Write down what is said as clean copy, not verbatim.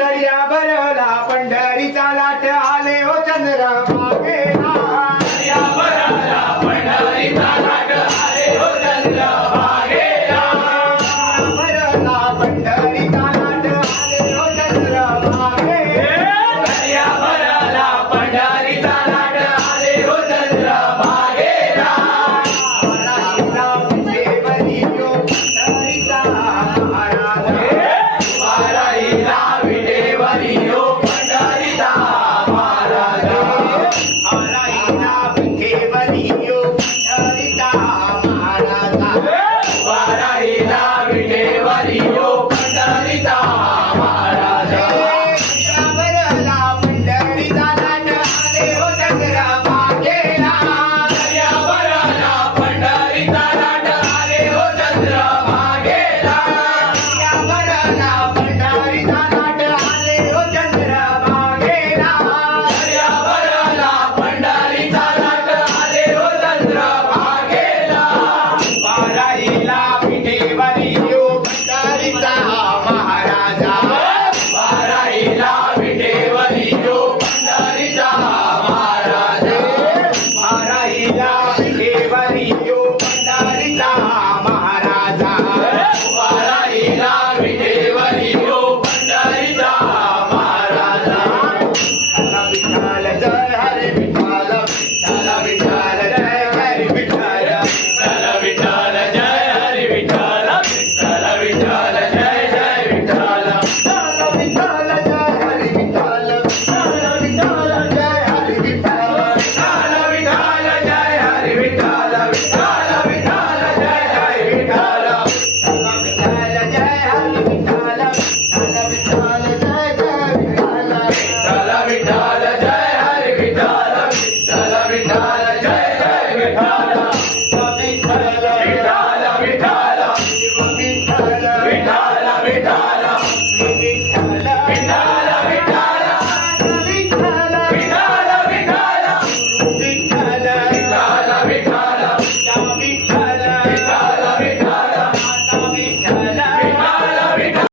दर्या भरला पंढरीचा लाट आले हो चंद्रभागेला दर्या भरला पंढरीचा लाट आले हो चंद्रभागेला भरला पंढरीचा लाट आले हो चंद्रभागेला दर्या भरला पंढरीचा लाट आले हो चंद्रभागेला वाराईला विठेवरी यो पंढरीचा महाराज वाराईला विठेवरी यो पंढरीचा महाराज वाराईला विठेवरी यो पंढरीचा महाराज वाराईला विठेवरी यो पंढरीचा महाराज